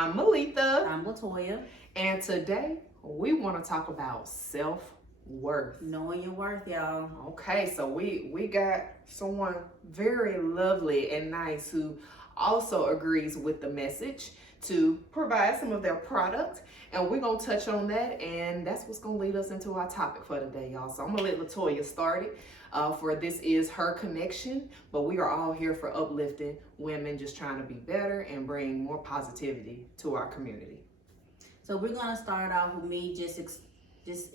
I'm Melitha. I'm Latoya. And today we want to talk about self-worth. Knowing your worth, y'all. Okay, so we got someone very lovely and nice who also agrees with the message to provide some of their product. And we're going to touch on that, and that's what's going to lead us into our topic for today, y'all. So I'm going to let Latoya start it. For this is her connection, but we are all here for uplifting women, just trying to be better and bring more positivity to our community. So we're going to start off with me just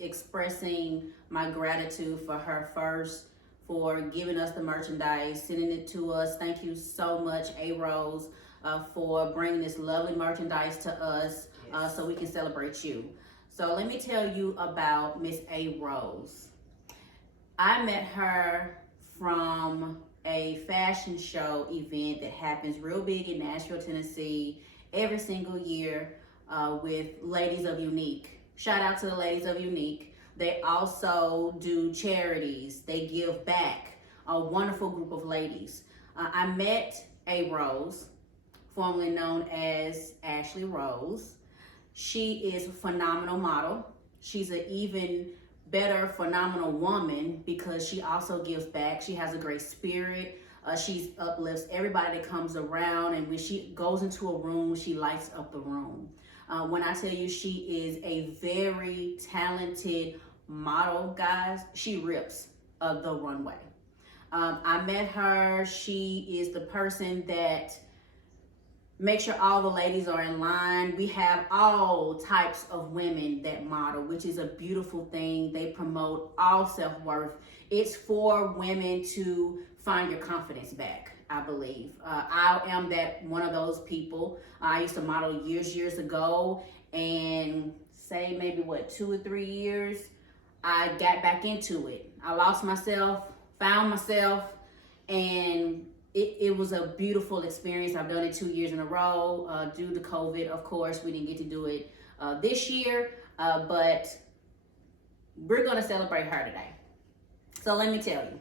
expressing my gratitude for her first, for giving us the merchandise, sending it to us. Thank you so much, A Rose, for bringing this lovely merchandise to us. So we can celebrate you. So let me tell you about Miss A Rose. I met her from a fashion show event that happens real big in Nashville, Tennessee, every single year with Ladies of Unique. Shout out to the Ladies of Unique. They also do charities. They give back. A wonderful group of ladies. I met A Rose, formerly known as Ashley Rose. She is a phenomenal model. She's an even better phenomenal woman because she also gives back. She has a great spirit. She uplifts everybody that comes around, and when she goes into a room, she lights up the room. When I tell you she is a very talented model, guys, she rips the runway. I met her. She is the person that make sure all the ladies are in line. We have all types of women that model, which is a beautiful thing. They promote all self-worth. It's for women to find your confidence back, I believe. I am one of those people. I used to model years ago, and say maybe 2 or 3 years, I got back into it. I lost myself, found myself, and it was a beautiful experience. I've done it 2 years in a row. Due to COVID, of course, we didn't get to do it this year, but we're going to celebrate her today. So let me tell you,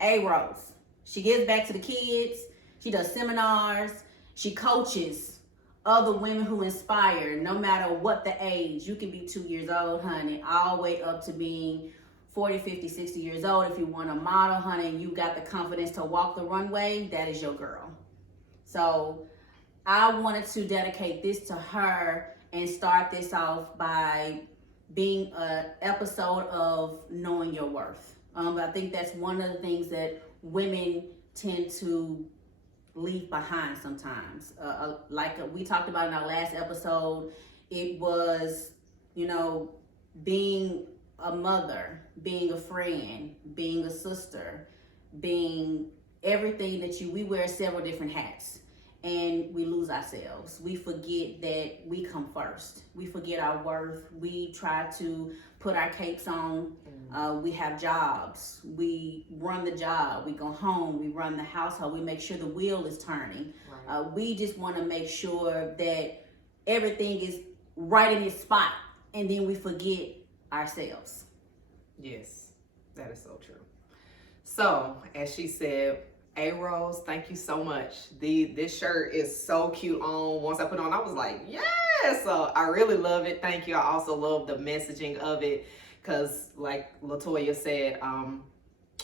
A Rose, she gives back to the kids. She does seminars. She coaches other women who inspire, no matter what the age. You can be 2 years old, honey, all the way up to being 40, 50, 60 years old. If you want to model, honey, and you got the confidence to walk the runway, that is your girl. So I wanted to dedicate this to her and start this off by being an episode of knowing your worth. I think that's one of the things that women tend to leave behind sometimes. Like we talked about in our last episode, it was, being a mother, being a friend, being a sister, being everything that we wear several different hats, and we lose ourselves. We forget that we come first. We forget our worth. We try to put our capes on. We have jobs. We run the job. We go home. We run the household. We make sure the wheel is turning. Right. We just want to make sure that everything is right in its spot, and then we forget ourselves. Yes, that is so true. So, as she said, A Rose, thank you so much. This shirt is so cute on. Once I put it on, I was like, yes! So I really love it. Thank you. I also love the messaging of it because, like Latoya said,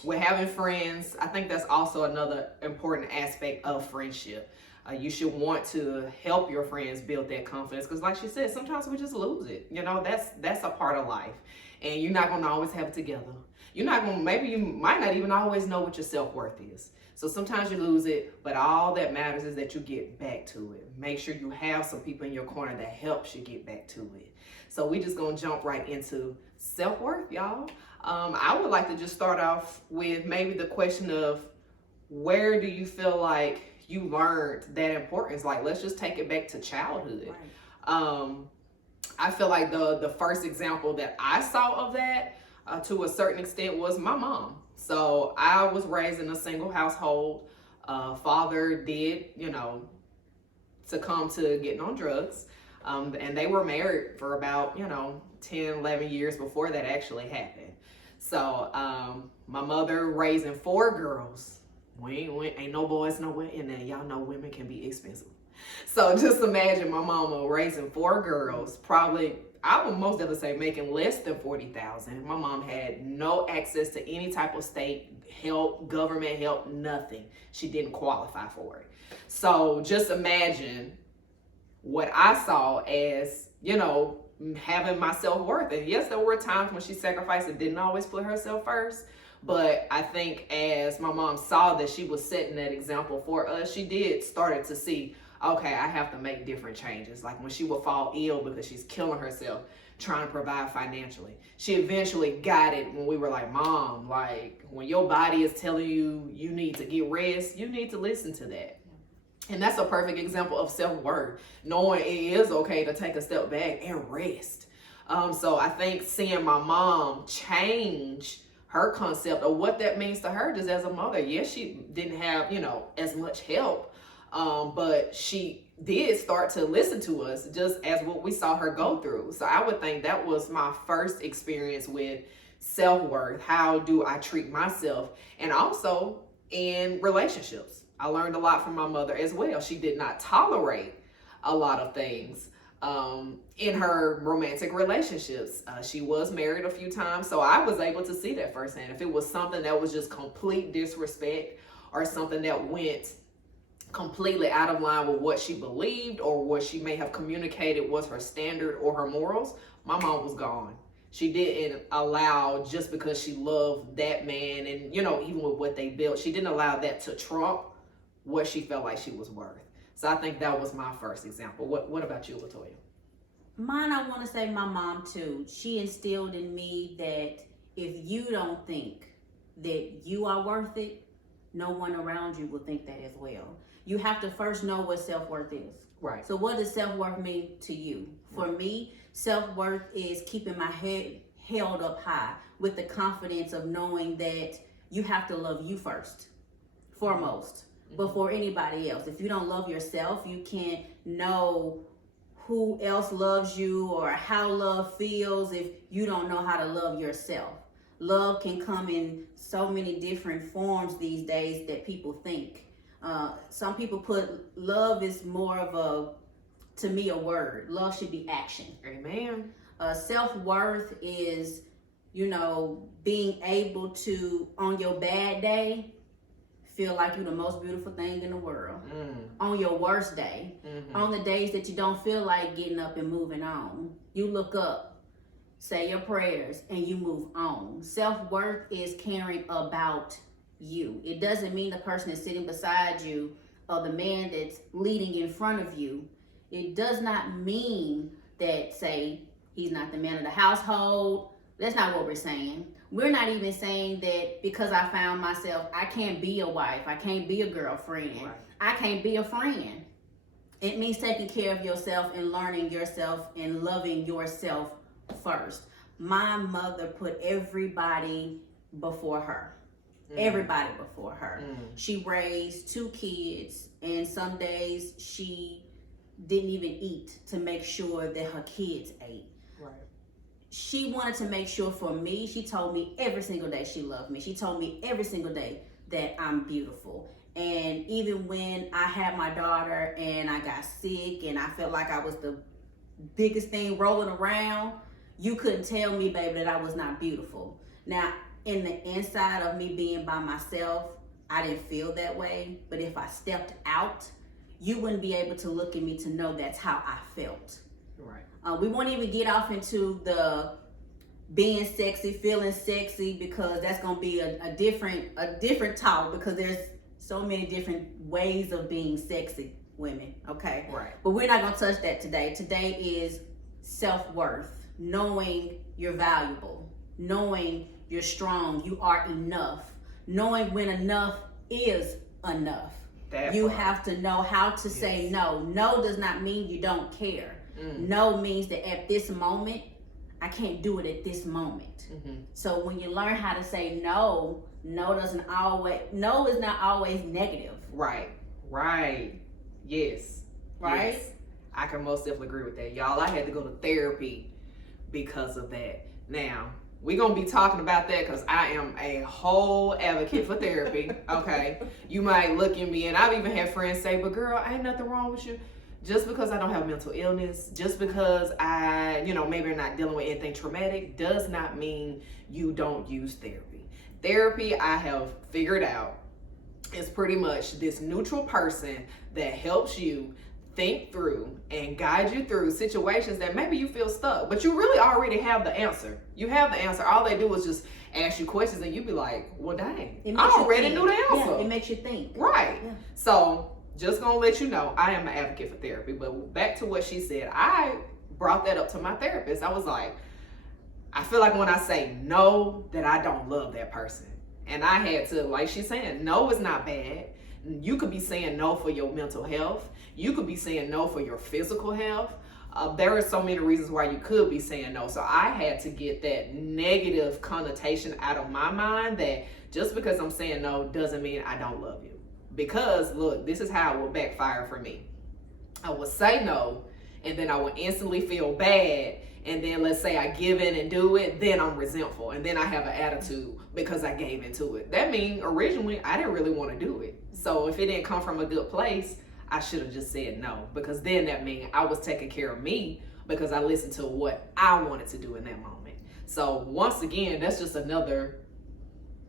we're having friends. I think that's also another important aspect of friendship. You should want to help your friends build that confidence because, like she said, sometimes we just lose it. That's a part of life, and you're not going to always have it together. Maybe you might not even always know what your self-worth is. So sometimes you lose it, but all that matters is that you get back to it. Make sure you have some people in your corner that helps you get back to it. So we just going to jump right into self-worth, y'all. I would like to just start off with maybe the question of where do you feel like you learned that importance? Like, let's just take it back to childhood. Right. I feel like the first example that I saw of that to a certain extent was my mom. So I was raised in a single household. Father did, succumb to getting on drugs. And they were married for about, 10, 11 years before that actually happened. So my mother raising 4 girls. We ain't no boys nowhere in there. Y'all know women can be expensive. So just imagine my mama raising 4 girls, probably I would most definitely say making less than 40,000. My mom had no access to any type of state help, government help, nothing. She didn't qualify for it. So just imagine what I saw as, having my self-worth. And yes, there were times when she sacrificed and didn't always put herself first. But I think as my mom saw that she was setting that example for us, she did started to see, okay, I have to make different changes. Like when she would fall ill because she's killing herself trying to provide financially. She eventually got it when we were like, Mom, like when your body is telling you you need to get rest, you need to listen to that. And that's a perfect example of self-worth, knowing it is okay to take a step back and rest. So I think seeing my mom change her concept of what that means to her just as a mother. Yes, she didn't have, as much help, but she did start to listen to us just as what we saw her go through. So I would think that was my first experience with self-worth. How do I treat myself? And also in relationships. I learned a lot from my mother as well. She did not tolerate a lot of things in her romantic relationships. She was married a few times, so I was able to see that firsthand. If it was something that was just complete disrespect or something that went completely out of line with what she believed or what she may have communicated was her standard or her morals, my mom was gone. She didn't allow, just because she loved that man and, even with what they built, she didn't allow that to trump what she felt like she was worth. So I think that was my first example. What about you, Latoya? Mine, I want to say my mom too. She instilled in me that if you don't think that you are worth it, no one around you will think that as well. You have to first know what self-worth is. Right. So what does self-worth mean to you? For me, self-worth is keeping my head held up high with the confidence of knowing that you have to love you first, foremost, before anybody else. If you don't love yourself, you can't know who else loves you or how love feels if you don't know how to love yourself. Love can come in so many different forms these days that people think. Some people put love is more of to me, a word. Love should be action. Amen. Self-worth is, being able to, on your bad day, feel like you're the most beautiful thing in the world. On your worst day, on the days that you don't feel like getting up and moving on, you look up, say your prayers, and you move on. Self-worth is caring about you. It doesn't mean the person is sitting beside you or the man that's leading in front of you. It does not mean that, say, he's not the man of the household. That's not what we're saying. We're not even saying that because I found myself, I can't be a wife, I can't be a girlfriend, right. I can't be a friend. It means taking care of yourself and learning yourself and loving yourself first. My mother put everybody before her. Everybody before her. She raised 2 kids, and some days she didn't even eat to make sure that her kids ate. Right. She wanted to make sure for me, she told me every single day she loved me. She told me every single day that I'm beautiful. And even when I had my daughter and I got sick and I felt like I was the biggest thing rolling around, you couldn't tell me, baby, that I was not beautiful. Now, in the inside of me being by myself, I didn't feel that way. But if I stepped out, you wouldn't be able to look at me to know that's how I felt. Right. We won't even get off into the being sexy, feeling sexy, because that's gonna be a different talk, because there's so many different ways of being sexy, women. Okay. Right. But we're not gonna touch that today. Today is self-worth, knowing you're valuable, knowing you're strong, you are enough, knowing when enough is enough. You have to know how to say no. No does not mean you don't care. No means that at this moment, I can't do it at this moment. So when you learn how to say no, no is not always negative. Right. Yes. Right? Yes. I can most definitely agree with that. Y'all, I had to go to therapy because of that. Now, We're going to be talking about that because I am a whole advocate for therapy, okay? You might look at me, and I've even had friends say, but girl, ain't nothing wrong with you. Just because I don't have mental illness, just because I, maybe I'm not dealing with anything traumatic, does not mean you don't use therapy. Therapy, I have figured out, is pretty much this neutral person that helps you think through and guide you through situations that maybe you feel stuck, but you really already have the answer. You have the answer. All they do is just ask you questions and you be like, well, dang, I already knew the answer. Yeah, it makes you think. Right. Yeah. So just gonna let you know, I am an advocate for therapy. But back to what she said, I brought that up to my therapist. I was like, I feel like when I say no, that I don't love that person. And I had to, like she's saying, no is not bad. You could be saying no for your mental health. You could be saying no for your physical health. There are so many reasons why you could be saying no. So I had to get that negative connotation out of my mind that just because I'm saying no doesn't mean I don't love you. Because look, this is how it will backfire for me. I will say no, and then I will instantly feel bad. And then let's say I give in and do it, then I'm resentful. And then I have an attitude because I gave into it. That means originally I didn't really want to do it. So if it didn't come from a good place, I should have just said no. Because then that means I was taking care of me because I listened to what I wanted to do in that moment. So once again, that's just another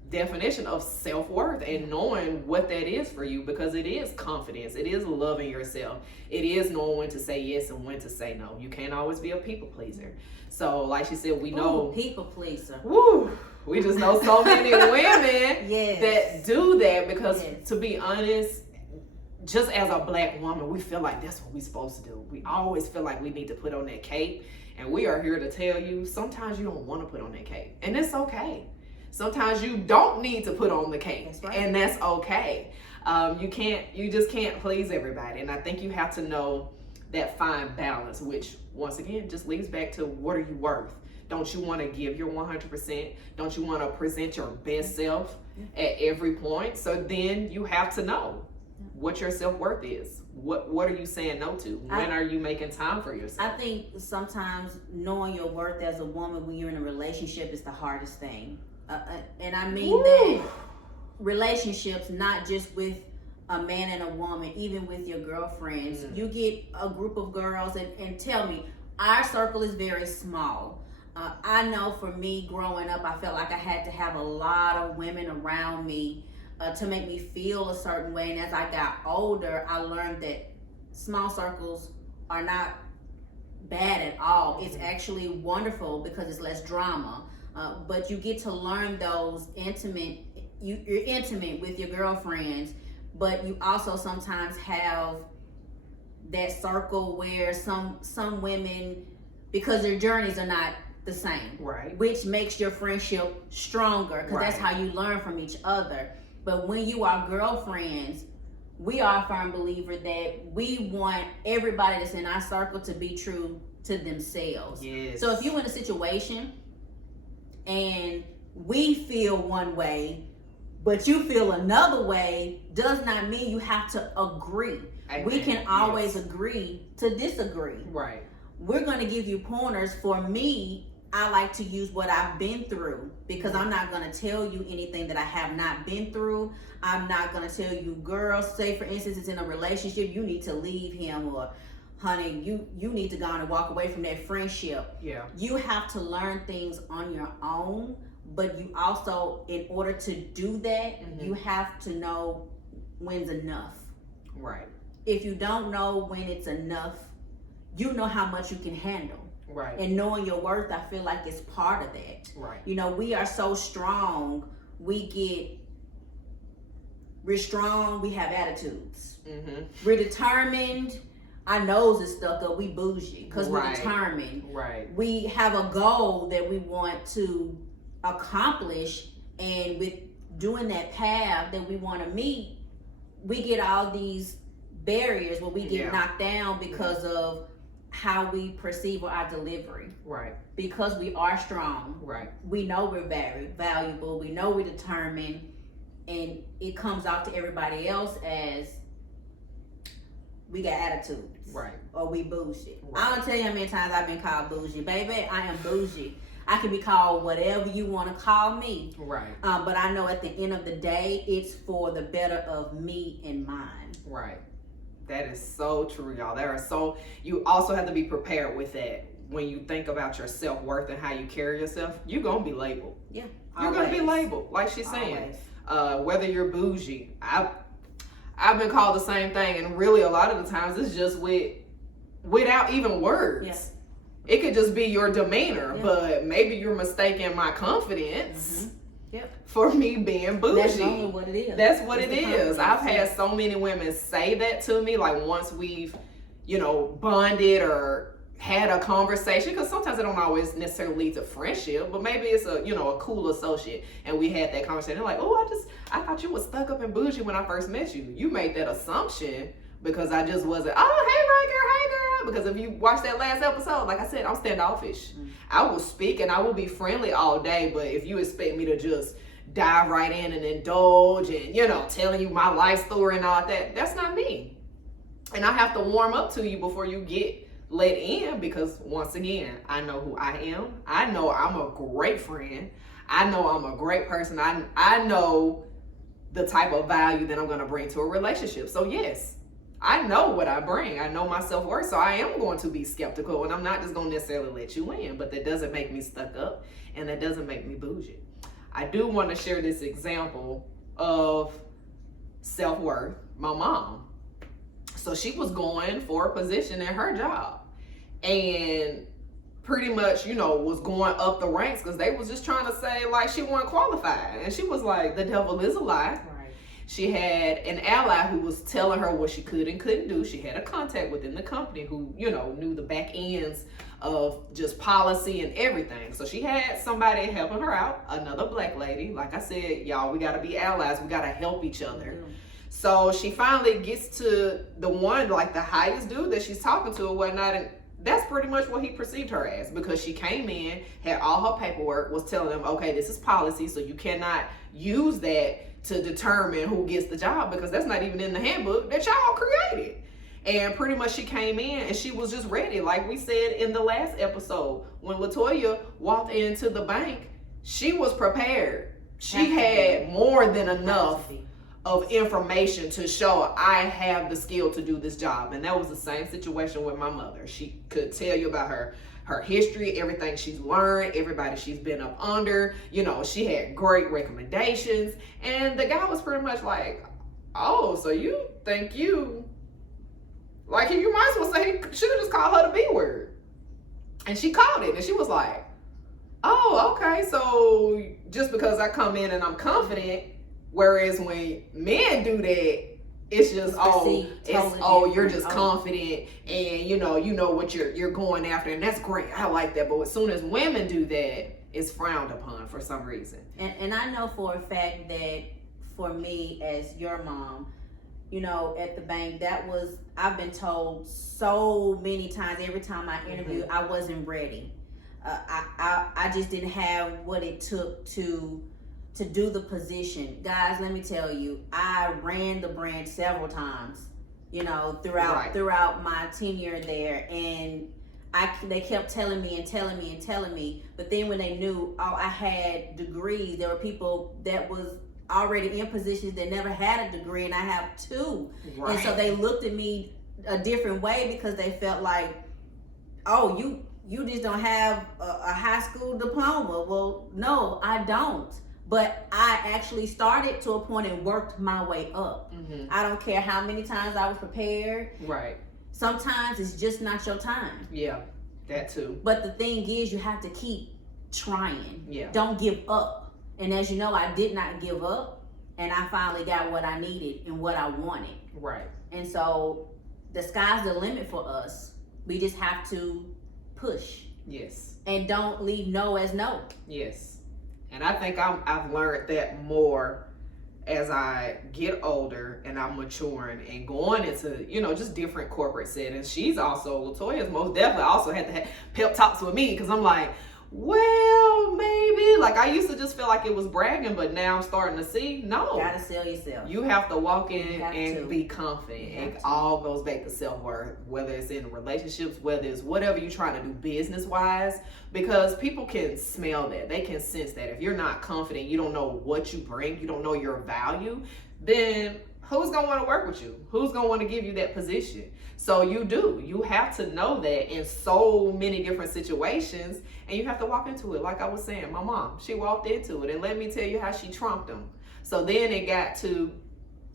definition of self-worth and knowing what that is for you, because it is confidence, it is loving yourself, it is knowing when to say yes and when to say no. You can't always be a people pleaser. So like she said, we know people pleaser. Woo, we just know so many women yes. that do that because to be honest, just as a black woman, we feel like that's what we're supposed to do. We always feel like we need to put on that cape, and we are here to tell you sometimes you don't want to put on that cape, and it's okay. Sometimes you don't need to put on the cape, that's right. And that's okay. You just can't please everybody. And I think you have to know that fine balance, which once again, just leads back to what are you worth? Don't you want to give your 100%? Don't you want to present your best self at every point? So then you have to know what your self-worth is. What are you saying no to? When are you making time for yourself? I think sometimes knowing your worth as a woman when you're in a relationship is the hardest thing. And I mean that relationships, not just with a man and a woman, even with your girlfriends. You get a group of girls and tell me, our circle is very small. I know for me growing up, I felt like I had to have a lot of women around me to make me feel a certain way. And as I got older, I learned that small circles are not bad at all. It's actually wonderful because it's less drama. But you get to learn those you're intimate with your girlfriends, but you also sometimes have that circle where some women, because their journeys are not the same, right? Which makes your friendship stronger, because that's how you learn from each other. But when you are girlfriends, we are a firm believer that we want everybody that's in our circle to be true to themselves. Yes. So if you're in a situation and we feel one way, but you feel another way, does not mean you have to agree. Amen. We can always agree to disagree. Right. We're going to give you pointers. For me, I like to use what I've been through, because I'm not going to tell you anything that I have not been through. I'm not going to tell you, girls, say for instance, it's in a relationship, you need to leave him, or honey, you need to go on and walk away from that friendship. Yeah. You have to learn things on your own, but you also, in order to do that, you have to know when's enough. Right. If you don't know when it's enough, you know how much you can handle. Right. And knowing your worth, I feel like it's part of that. Right. You know, we are so strong. We're strong. We have attitudes. We're determined. Our nose is stuck up. We bougie because we're determined. Right. We have a goal that we want to accomplish, and with doing that path that we want to meet, we get all these barriers where we get knocked down because of how we perceive our delivery. Right. Because we are strong. Right. We know we're very valuable. We know we're determined, and it comes out to everybody else as we got attitudes. Right. Or we bougie. Right. I don't tell you how many times I've been called bougie. Baby, I am bougie. I can be called whatever you want to call me. Right. But I know at the end of the day, it's for the better of me and mine. Right. That is so true, y'all. You also have to be prepared with that. When you think about your self-worth and how you carry yourself, you're going to be labeled. Yeah. You're going to be labeled, like she's saying. Whether you're bougie. I've been called the same thing, and really a lot of the times it's just without even words. Yeah. It could just be your demeanor, but maybe you're mistaking my confidence for me being bougie. That's only what it is. That's what it is. I've had so many women say that to me, like once we've, bonded or had a conversation, because sometimes it don't always necessarily lead to friendship, but maybe it's a cool associate, and we had that conversation. They're like, oh, I thought you was stuck up and bougie when I first met you. You made that assumption because I just wasn't, hey girl. Because if you watch that last episode, like I said, I'm standoffish. I will speak and I will be friendly all day, but if you expect me to just dive right in and indulge and, telling you my life story and all that, that's not me. And I have to warm up to you before you get let in, because once again, I know who I am. I know I'm a great friend. I know I'm a great person. I know the type of value that I'm going to bring to a relationship. So yes, I know what I bring. I know my self-worth. So I am going to be skeptical, and I'm not just going to necessarily let you in, but that doesn't make me stuck up, and that doesn't make me bougie. I do want to share this example of self-worth. My mom. So she was going for a position in her job, and pretty much, was going up the ranks because they was just trying to say like she wasn't qualified. And she was like, the devil is a lie. Right. She had an ally who was telling her what she could and couldn't do. She had a contact within the company who, knew the back ends of just policy and everything. So she had somebody helping her out, another black lady. Like I said, y'all, we got to be allies. We got to help each other. Yeah. So she finally gets to the one, like the highest dude that she's talking to or whatnot, and that's pretty much what he perceived her as, because she came in, had all her paperwork, was telling him, okay, this is policy, so you cannot use that to determine who gets the job, because that's not even in the handbook that y'all created. And pretty much she came in and she was just ready. Like we said in the last episode, when LaToya walked into the bank, she was prepared. She had more than enough of information to show I have the skill to do this job. And that was the same situation with my mother. She could tell you about her history, everything she's learned, everybody she's been up under. She had great recommendations. And the guy was pretty much like, oh, so you think you might as well say, he should have just called her the B word. And she called it, and she was like, oh, okay, so just because I come in and I'm confident. Whereas when men do that, it's just you're just confident and you know what you're going after, and that's great. I like that. But as soon as women do that, it's frowned upon for some reason. And I know for a fact that for me as your mom, at the bank, I've been told so many times, every time I interview, I wasn't ready. I just didn't have what it took to do the position. Guys, let me tell you, I ran the branch several times, throughout my tenure there, and they kept telling me, but then when they knew I had degrees, there were people that was already in positions that never had a degree, and I have two. Right. And so they looked at me a different way because they felt like, oh, you just don't have a high school diploma. Well, no, I don't. But I actually started to a point and worked my way up. Mm-hmm. I don't care how many times I was prepared. Right. Sometimes it's just not your time. Yeah, that too. But the thing is, you have to keep trying. Yeah. Don't give up. And as you know, I did not give up. And I finally got what I needed and what I wanted. Right. And so the sky's the limit for us. We just have to push. Yes. And don't leave no as no. Yes. And I think I've learned that more as I get older and I'm maturing and going into, just different corporate settings. LaToya's most definitely also had to have pep talks with me, because I'm like, well, maybe. Like, I used to just feel like it was bragging, but now I'm starting to see, no. Gotta sell yourself. You have to walk in have and to. be confident. It all goes back to self-worth, whether it's in relationships, whether it's whatever you're trying to do business-wise, because people can smell that. They can sense that. If you're not confident, you don't know what you bring, you don't know your value, then who's going to want to work with you? Who's going to want to give you that position? So you have to know that in so many different situations, and you have to walk into it. Like I was saying, my mom, she walked into it, and let me tell you how she trumped them. So then it got to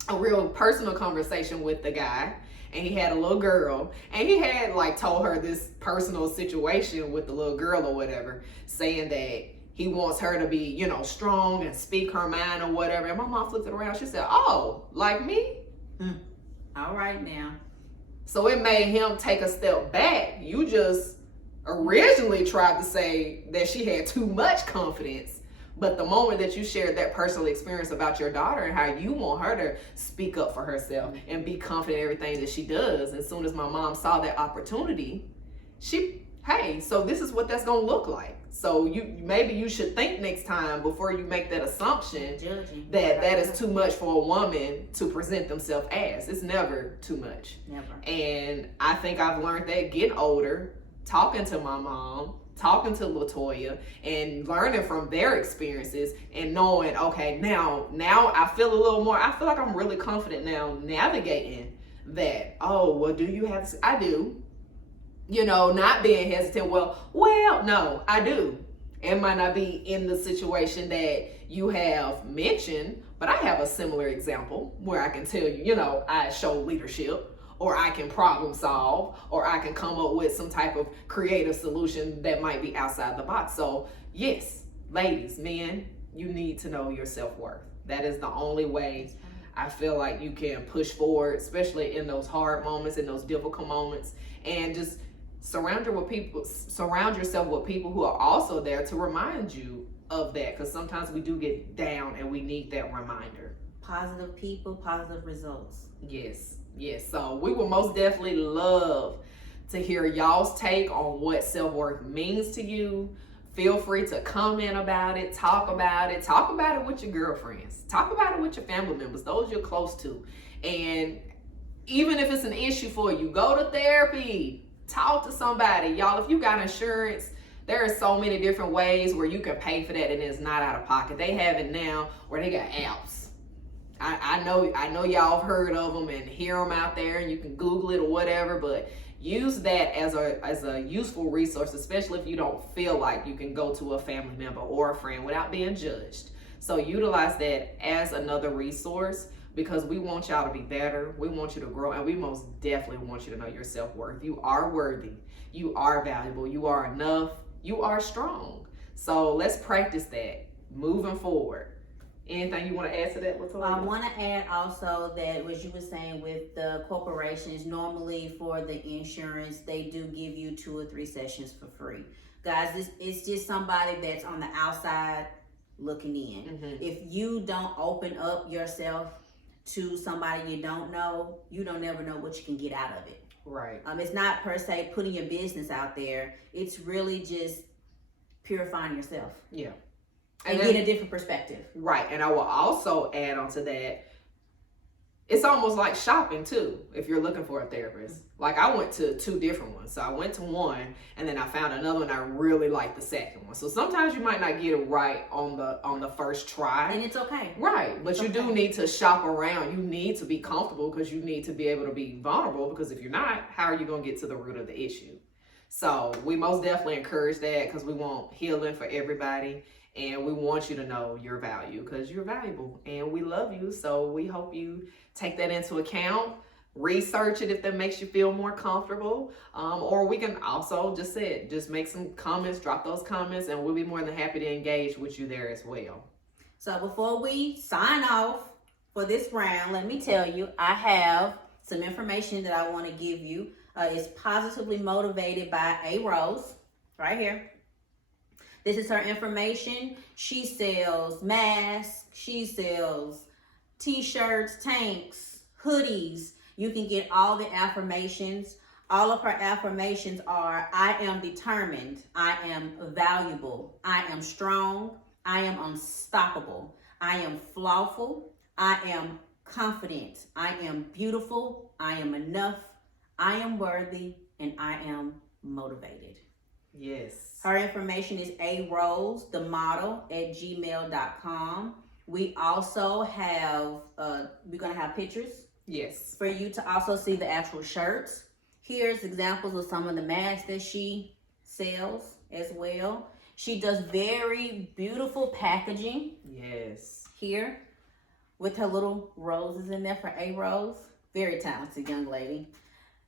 a real personal conversation with the guy, and he had a little girl, and he had like told her this personal situation with the little girl or whatever, saying that he wants her to be, you know, strong and speak her mind or whatever. And my mom flipped it around. She said, oh, like me? All right now. So it made him take a step back. You just originally tried to say that she had too much confidence. But the moment that you shared that personal experience about your daughter and how you want her to speak up for herself and be confident in everything that she does, as soon as my mom saw that opportunity, hey, so this is what that's going to look like. So maybe you should think next time before you make that assumption that is too much for a woman to present themselves as. It's never too much. Never. And I think I've learned that getting older, talking to my mom, talking to LaToya, and learning from their experiences and knowing, okay, now I feel a little more, I feel like I'm really confident now navigating that. Oh, well, do you have, I do. You know, not being hesitant. Well, no, I do. It might not be in the situation that you have mentioned, but I have a similar example where I can tell you, you know, I show leadership, or I can problem solve, or I can come up with some type of creative solution that might be outside the box. So yes, ladies, men, you need to know your self-worth. That is the only way I feel like you can push forward, especially in those hard moments, in those difficult moments, and just surround yourself with people who are also there to remind you of that, because sometimes we do get down and we need that reminder. Positive people, positive results. Yes. So we would most definitely love to hear y'all's take on what self-worth means to you. Feel free to comment about it, talk about it with your girlfriends, talk about it with your family members, those you're close to. And even if it's an issue for you, go to therapy. Talk to somebody. Y'all, if you got insurance, there are so many different ways where you can pay for that and it's not out of pocket. They have it now where they got apps. I know y'all have heard of them and hear them out there, and you can Google it or whatever, but use that as a useful resource, especially if you don't feel like you can go to a family member or a friend without being judged. So utilize that as another resource, because we want y'all to be better. We want you to grow, and we most definitely want you to know your self-worth. You are worthy. You are valuable. You are enough. You are strong. So let's practice that moving forward. Anything you want to add to that, LaToya? I want to add also that what you were saying with the corporations, normally for the insurance, they do give you 2 or 3 sessions for free. Guys, it's just somebody that's on the outside looking in. Mm-hmm. If you don't open up yourself to somebody you don't never know what you can get out of it. Right. It's not per se putting your business out there. It's really just purifying yourself. Yeah. And get a different perspective. Right. And I will also add on to that, it's almost like shopping too, if you're looking for a therapist. Like, I went to 2 different ones. So I went to one, and then I found another one. I really liked the second one. So sometimes you might not get it right on the first try. And it's okay. Right. But you do need to shop around. You need to be comfortable, because you need to be able to be vulnerable, because if you're not, how are you going to get to the root of the issue? So we most definitely encourage that, because we want healing for everybody. And we want you to know your value, because you're valuable and we love you. So we hope you take that into account, research it if that makes you feel more comfortable. Or we can also just make some comments, drop those comments, and we'll be more than happy to engage with you there as well. So before we sign off for this round, let me tell you, I have some information that I want to give you. It's Positively Motivated by A. Rose, right here. This is her information. She sells masks. She sells t-shirts, tanks, hoodies. You can get all the affirmations All of her affirmations are: I am determined, I am valuable, I am strong, I am unstoppable, I am flawful, I am confident, I am beautiful, I am enough, I am worthy, and I am motivated. Yes. Her information is arosethemodel@gmail.com. We also have, we're going to have pictures. Yes. For you to also see the actual shirts. Here's examples of some of the masks that she sells as well. She does very beautiful packaging. Yes. Here with her little roses in there for A Rose. Very talented young lady.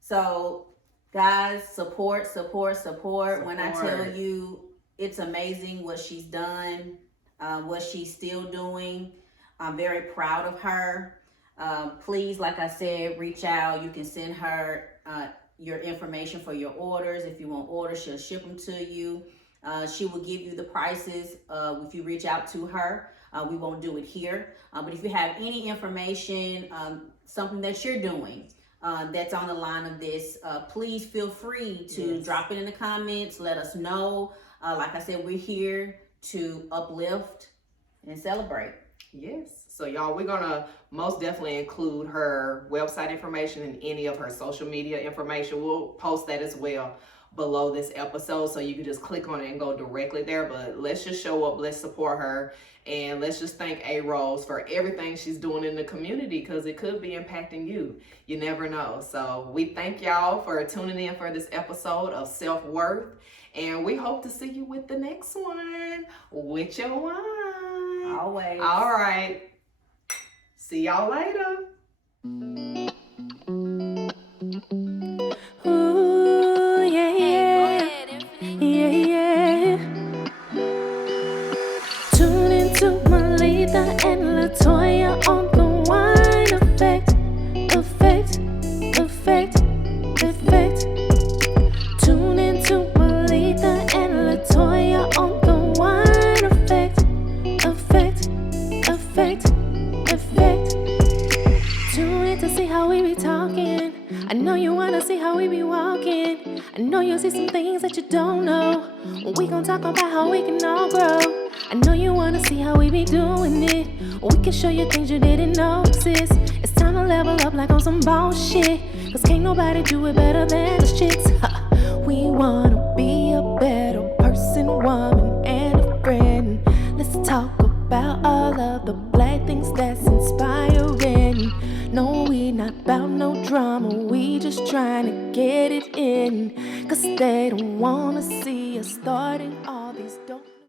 So guys, support. When I tell you, it's amazing what she's done, what she's still doing. I'm very proud of her. Please, like I said, reach out. You can send her your information for your orders. If you want orders, she'll ship them to you. She will give you the prices if you reach out to her. We won't do it here. But if you have any information, something that you're doing that's on the line of this, please feel free to drop it in the comments. Let us know. Like I said, we're here to uplift and celebrate. Yes. So y'all, we're gonna most definitely include her website information and any of her social media information. We'll post that as well below this episode, so you can just click on it and go directly there. But let's just show up, let's support her, and let's just thank A Rose for everything she's doing in the community, because it could be impacting you. You never know. So we thank y'all for tuning in for this episode of Self-Worth, and we hope to see you with the next one with your wine. Always. All right. See y'all later. Ooh, yeah. Tune into Melita and Latoya on the wine effect. Tune into Melita and Latoya on the wine effect. Tune in to see how we be talking. I know you wanna see how we be walking. I know you'll see some things that you don't know. We gon' talk about how we can all grow. I know you wanna see how we be doing it. We can show you things you didn't notice. It's time to level up like on some bullshit, cause can't nobody do it better than us chicks. We wanna be a better person, woman, and a friend. Let's talk about all of the black things that's inspiring. No, we not about no drama, we just trying to get it in, cause they don't wanna see us starting off